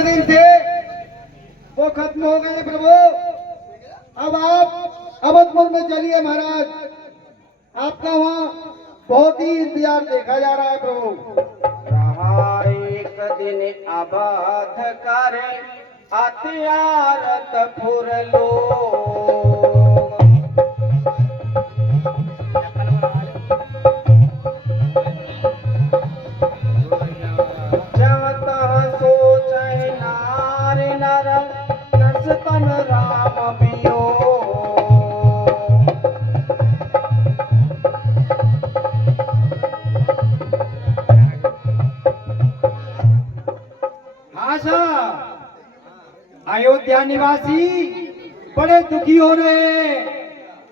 4 दिन थे वो खत्म हो गए प्रभु। अब आप अवधपुर में चलिए महाराज, आपका वहाँ बहुत ही इंतजार देखा जा रहा है प्रभु। रहा एक दिन अबाध करे अत्यारत फुरलो, जहाँ सोच नारी नर तन राम बियो। हाँ साहब, अयोध्या निवासी बड़े दुखी हो रहे हैं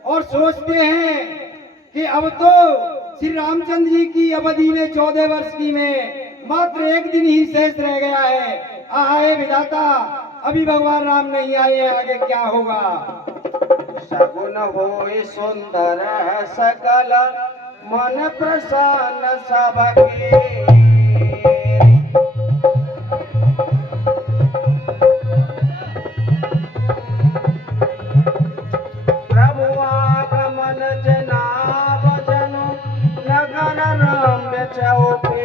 और सोचते हैं कि अब तो श्री रामचंद्र जी की अवधि में 14 वर्ष की में मात्र एक दिन ही शेष रह गया है। आए विधाता, अभी भगवान राम नहीं आए, आगे क्या होगा। सगुन होय सुंदर सकल मन प्रसन्न सबके, प्रभु आगमन जनाब जनु नगर रम्य चौके।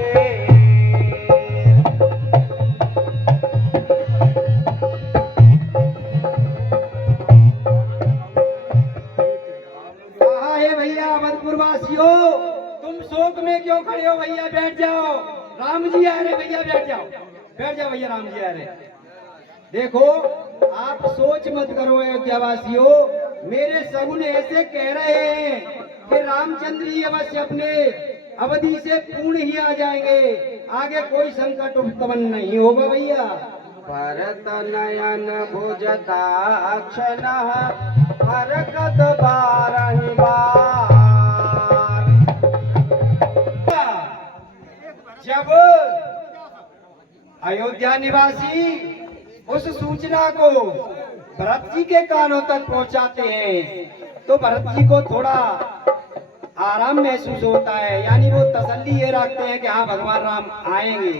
भैया अवधपुर वासियों, तुम शोक में क्यों खड़े हो भैया, बैठ जाओ, राम जी आ रहे भैया, बैठ जाओ, बैठ जाओ भैया, राम जी आ रहे। देखो आप सोच मत करो अयोध्या वासियों, मेरे सगुन ऐसे कह रहे हैं कि रामचंद्र जी अवश्य अपने अवधि से पूर्ण ही आ जाएंगे, आगे कोई संकट उत्पन्न नहीं होगा भैया। भरत नयन भुजदाक्ष हरकत बारहि बार, जब अयोध्या निवासी उस सूचना को भरत जी के कानों तक पहुंचाते हैं तो भरत जी को थोड़ा आराम महसूस होता है, यानी वो तसल्ली ये रखते हैं कि हाँ भगवान राम आएंगे।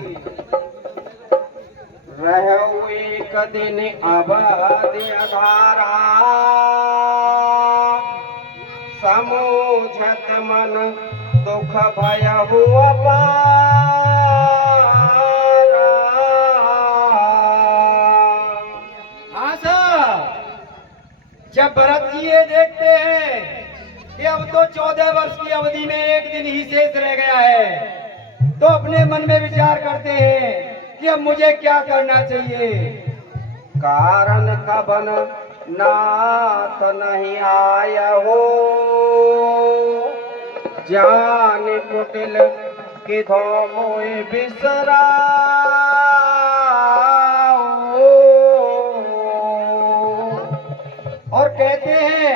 रहु एक दिन अवध अधारा, समूझत मन दुख भयहु अपारा। हाँ साहब, जब भरत जी ये देखते हैं कि अब तो 14 वर्ष की अवधि में एक दिन ही शेष रह गया है, तो अपने मन में विचार करते हैं कि अब मुझे क्या करना चाहिए। कारण कबन नाथ नहीं आया हो, जान कुटिल किधो मोय बिसरा। और कहते हैं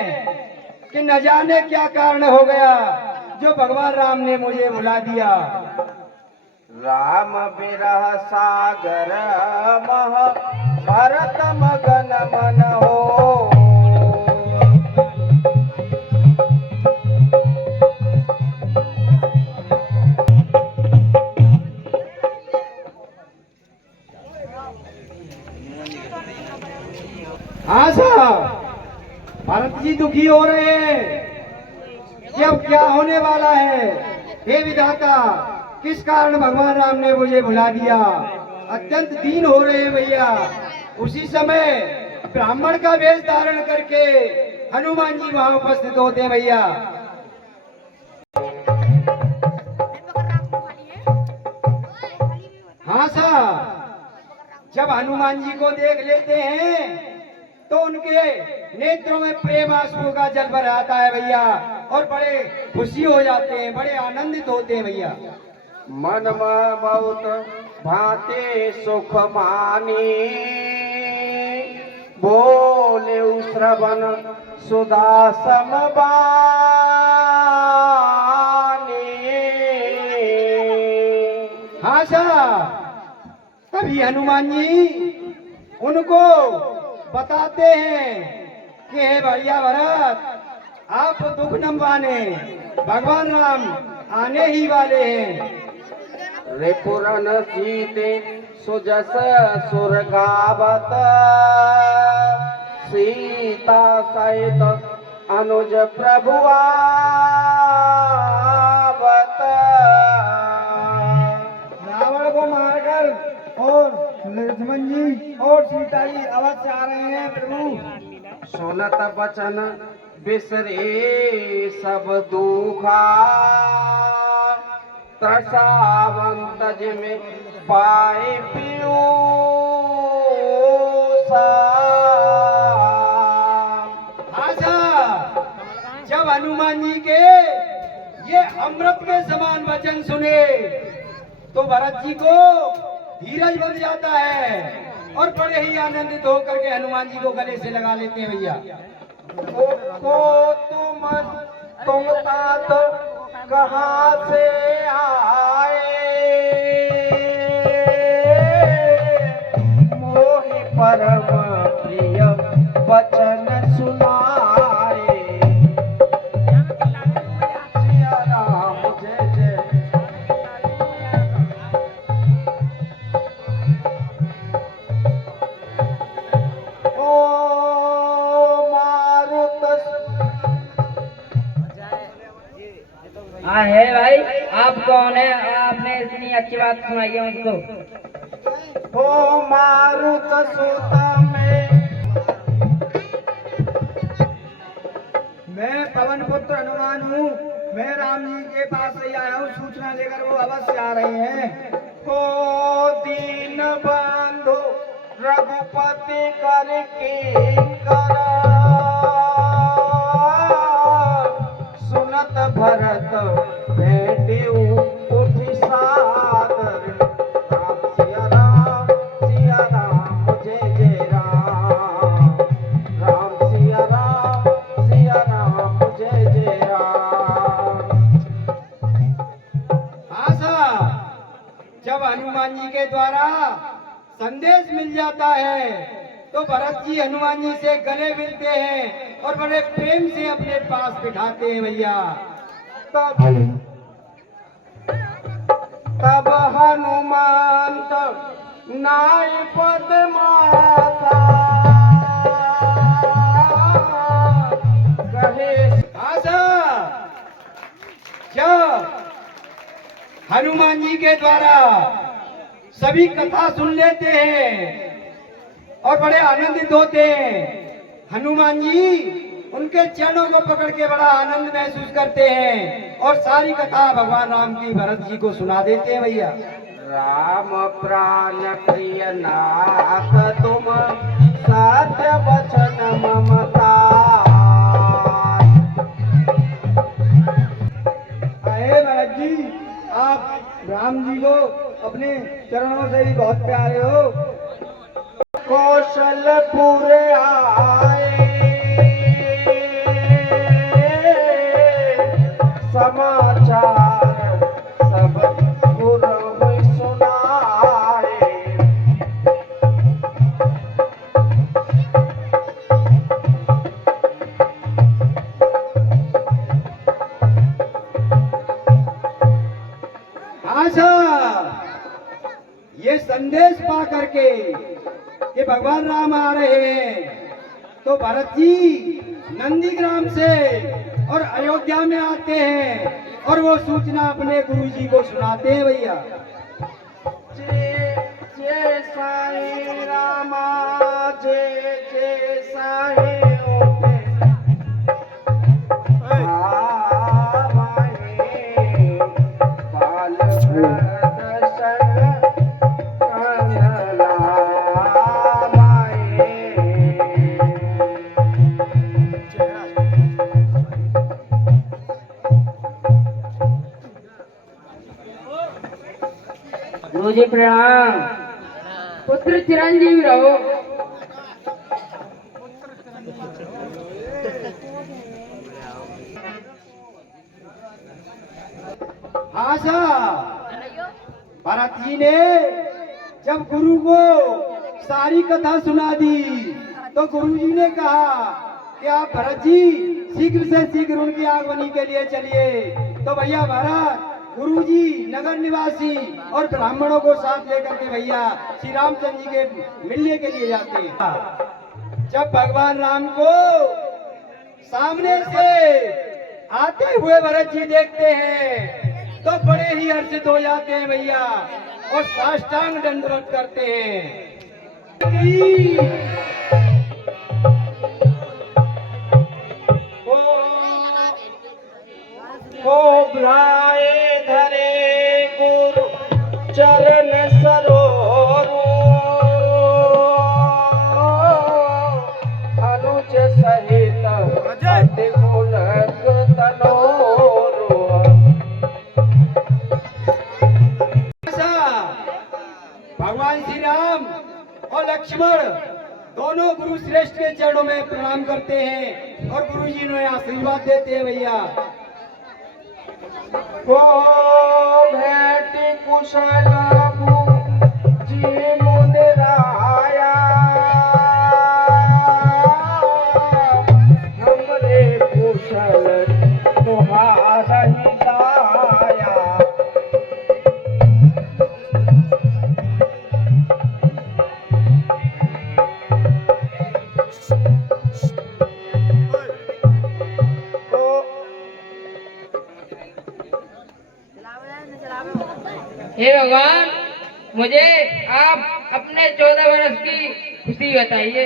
कि न जाने क्या कारण हो गया जो भगवान राम ने मुझे भुला दिया। राम बिरह सागर मह भरत मगन मन हो, हाँ साहब, भरत जी दुखी हो रहे हैं कि अब क्या होने वाला है। हे विधाता, किस कारण भगवान राम ने मुझे भुला दिया, अत्यंत दीन हो रहे हैं भैया। उसी समय ब्राह्मण का वेश धारण करके हनुमान जी वहां उपस्थित होते हैं भैया। हाँ साहब, जब हनुमान जी को देख लेते हैं तो उनके नेत्रों में प्रेम आंसू का जल भर आता है भैया, और बड़े खुशी हो जाते हैं, बड़े आनंदित होते हैं भैया। मन में बहुत भाते सुख मानी, बोले श्रवण सुधा समबानी। हाँ साहब, तभी हनुमान जी उनको बताते हैं कि हे भैया भरत, आप दुख न माने, भगवान राम आने ही वाले हैं। रिपुरन सीते सुजस सुर गावत सीता सहित अनुज प्रभुआवत। रावण को मारकर और लक्ष्मण जी और सीता जी अवश्य आ रहे हैं प्रभु। सुनत बचन बिसरे सब दुखा त्रसावंत में पाए पीयूषा। आजा जब हनुमान जी के ये अमृत के समान वचन सुने तो भरत जी को धीरज बन जाता है और बड़े ही आनंदित होकर के हनुमान जी को गले से लगा लेते हैं भैया। को तुम तात कहाँ से आए मोहि परम प्रिय वचन सुनाए। सिया राम जय जय। ओ मारुत हाँ है भाई, आप कौन है? आपने इतनी अच्छी बात सुनाई है मुझको। ओ मारुत सुत मैं पवन पुत्र हनुमान हूँ। मैं राम जी के पास से आया हूँ सूचना लेकर, वो अवश्य आ रहे हैं। हो दीन बंधु रघुपति करके कर सुनत भरत भेटे उठि सादर। राम सिया राम जय जय राम। राम सिया राम जय जय राम। आशा जब हनुमान जी के द्वारा संदेश मिल जाता है तो भरत जी हनुमान जी से गले मिलते हैं और बड़े प्रेम से अपने पास बिठाते हैं भैया। तब हनुमंत नाय पद माथा कहे। आशा जब हनुमान जी के द्वारा सभी कथा सुन लेते हैं और बड़े आनंदित होते हैं, हनुमान जी उनके चरणों को पकड़ के बड़ा आनंद महसूस करते हैं और सारी कथा भगवान राम की भरत जी को सुना देते हैं भैया। राम प्राण प्रिय नाथ तुम सत्य वचन ममता। अरे भरत जी, आप राम जी को अपने चरणों से भी बहुत प्यारे हो। कौशलपुर आए समाचार सब पुर सुनाए। आशा ये संदेश पा करके कि भगवान राम आ रहे हैं तो भरत जी नंदीग्राम से और अयोध्या में आते हैं और वो सूचना अपने गुरु जी को सुनाते हैं भैया। जय जय साईं रामा जय जय साईं ओके। पाल दर्शन कनला माए। गुरुजी प्रणाम। पुत्र चिरंजीवी रहो। आशा भरत जी ने जब गुरु को सारी कथा सुना दी तो गुरु जी ने कहा कि आप भरत जी शीघ्र से शीघ्र उनकी आगमनी के लिए चलिए। तो भैया भरत गुरुजी, नगर निवासी और ब्राह्मणों को साथ लेकर के भैया श्री रामचंद्र जी के मिलने के लिए जाते हैं। जब भगवान राम को सामने से आते हुए भरत जी देखते हैं तो बड़े ही हर्षित हो जाते हैं भैया और साष्टांग दंडवत करते हैं। को भ्राए धरे गुरु चरण सरोरु अनुज सहित अति गुणक तनोरु। भगवान श्री राम और लक्ष्मण दोनों गुरु श्रेष्ठ के चरणों में प्रणाम करते हैं और गुरु जी ने आशीर्वाद देते हैं भैया। को भेटी कुशल जी मुनिराया हमरे कुशल तुम्हारा ही दाया। हे भगवान, मुझे आप अपने 14 वर्ष की खुशी बताइए।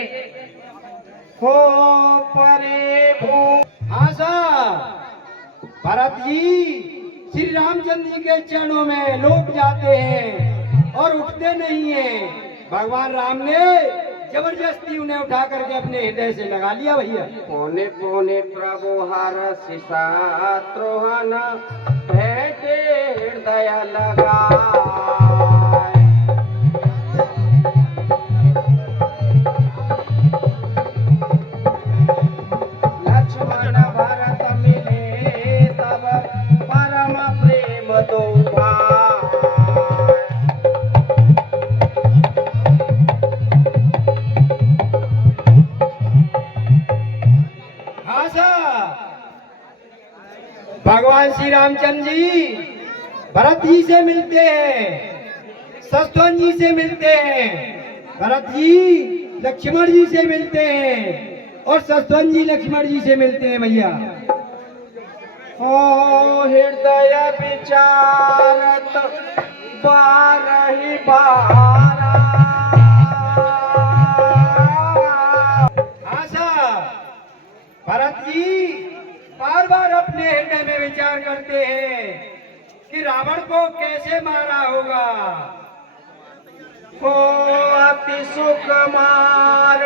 हो परे भू हाँ साहब, भरत जी श्री रामचंद्र जी के चरणों में लोग जाते हैं और उठते नहीं हैं। भगवान राम ने जबरदस्ती उन्हें उठा करके अपने हृदय से लगा लिया भैया। पौने पौने प्रभु हर शिषा त्रोहन भेटे हृदय लगा। लक्ष्मण भरत मिले तब परम प्रेम दो भगवान श्री रामचंद्र जी भरत जी से मिलते हैं, शत्रुघ्न जी से मिलते हैं, भरत जी लक्ष्मण जी से मिलते हैं और शत्रुघ्न जी लक्ष्मण जी से मिलते हैं भैया। ओ हृदय विचारत बारही बारा। हाँ साहब, भरत जी बार बार अपने हृदय में विचार करते हैं कि रावण को कैसे मारा होगा। ओ अति सुकुमार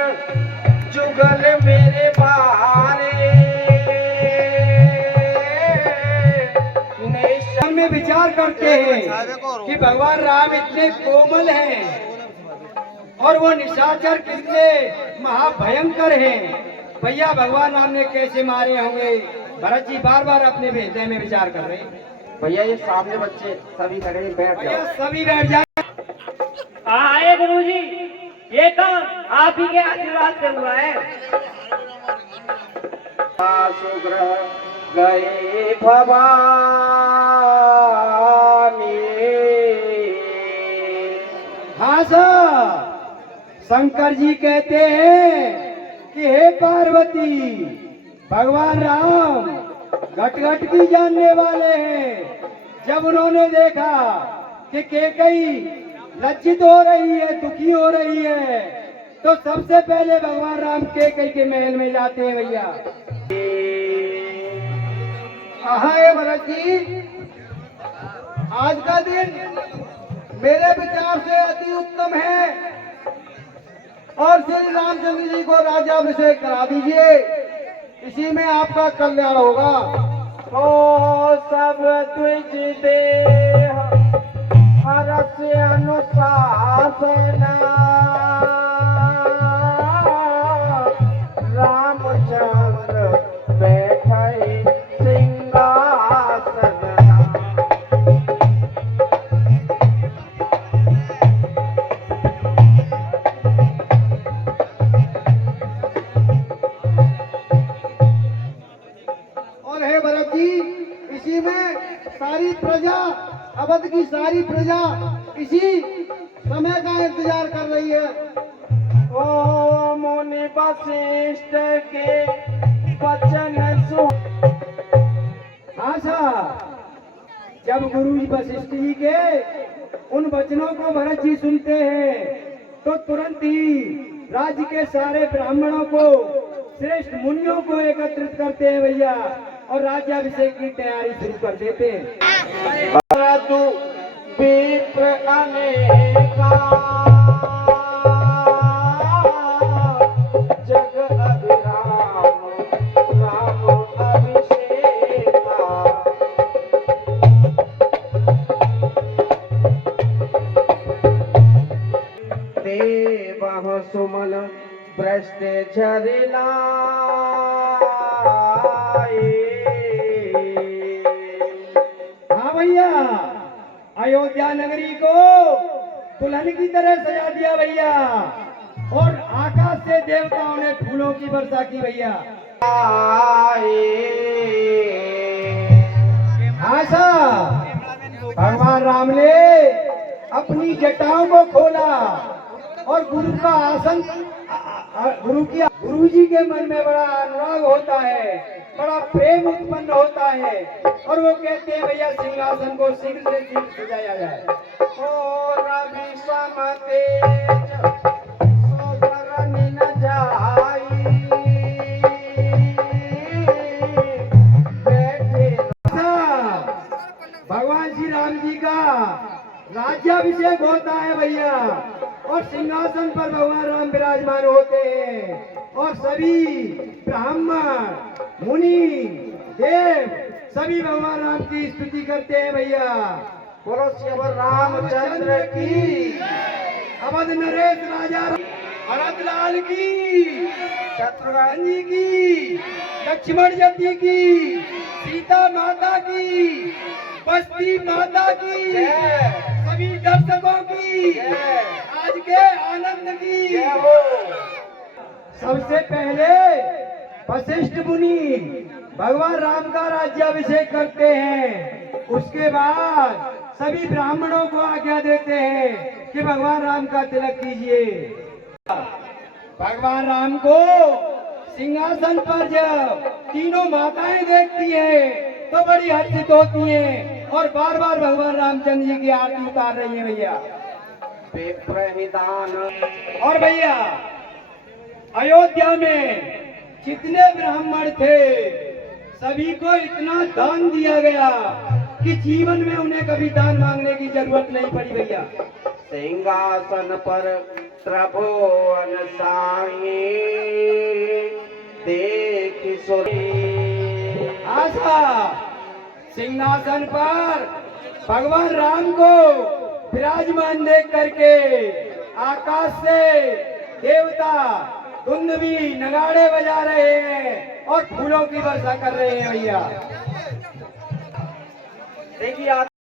जुगल मेरे बारे। मन में विचार करते हैं कि भगवान राम इतने कोमल हैं और वो निशाचर कितने महाभयंकर हैं। भैया भगवान राम ने कैसे मारे होंगे। भरत जी बार बार अपने हृदय में विचार कर रहे हैं। भैया ये सामने बच्चे सभी खड़े हैं, बैठ भैया जाओ। सभी बैठ जाए। आए गुरुजी, ये काम आप ही के आशीर्वाद से हुआ है। सुग्रह गए भवानी। हाँ साहब, शंकर जी कहते हैं कि हे पार्वती, भगवान राम घट घट की जानने वाले हैं। जब उन्होंने देखा कि कैकेयी लज्जित हो रही है, दुखी हो रही है, तो सबसे पहले भगवान राम कैकेयी के महल में जाते हैं भैया। हाँ भरत जी, आज का दिन मेरे विचार से अति उत्तम है और श्री रामचंद्र जी को राज्याभिषेक करा दीजिए, इसी में आपका कल्याण होगा। ओ सब तुझ देह हरस अनुशासना। रामचंद्र बैठे सिंहासन। और हे भरत जी, इसी में सारी प्रजा अवध की सारी प्रजा इसी समय का इंतजार कर रही है। ओ मुनि वशिष्ठ के वचन सुन। हाँ साहब, जब गुरु जी वशिष्ठ जी के उन वचनों को भरत जी सुनते हैं तो तुरंत ही राज्य के सारे ब्राह्मणों को, श्रेष्ठ मुनियों को एकत्रित करते हैं भैया, और राज्याभिषेक की तैयारी शुरू कर देते हैं। परंतु विप्र अनेका जग अभिराम राम अभिषेका। देवः सुमन भ्रष्ट झरिलाए। हाँ भैया, अयोध्या नगरी को दुल्हन की तरह सजा दिया भैया, और आकाश से देवताओं ने फूलों की वर्षा की भैया। आशा भगवान राम ने अपनी जटाओं को खोला और गुरु का आसन, गुरु जी के मन में बड़ा अनुराग होता है, बड़ा प्रेम उत्पन्न होता है, और वो कहते हैं भैया सिंहासन को शीघ्र से शीघ्र सजाया जाए। ओ रवि सम तेज सोबरनि न जाई। बैठे भगवान श्री राम जी का राज्याभिषेक होता है भैया, और सिंहासन पर भगवान राम विराजमान होते हैं, और सभी ब्राह्मण मुनि देव सभी भगवान राम की स्तुति करते हैं भैया। बोलो श्री रामचंद्र की। अवध नरेश राजा भरत लाल की, शत्रुघ्न जी की, लक्ष्मण जी की, सीता माता की, बस्ती माता की, सभी दर्शकों की, आज के आनंद की। सबसे पहले वशिष्ठ मुनि भगवान राम का राज्याभिषेक करते हैं, उसके बाद सभी ब्राह्मणों को आज्ञा देते हैं कि भगवान राम का तिलक कीजिए। भगवान राम को सिंहासन पर जब तीनों माताएं देखती हैं तो बड़ी हर्षित होती हैं, और बार बार भगवान रामचंद्र जी की आरती उतार रही है भैया। विप्रहिदान। और भैया अयोध्या में जितने ब्राह्मण थे सभी को इतना दान दिया गया कि जीवन में उन्हें कभी दान मांगने की जरूरत नहीं पड़ी भैया। सिंहासन पर त्रिभुवन साई देख सोई। आशा सिंहासन पर भगवान राम को विराजमान देख करके आकाश से देवता धुंधवी नगाड़े बजा रहे हैं और फूलों की वर्षा कर रहे हैं भैया। देखिए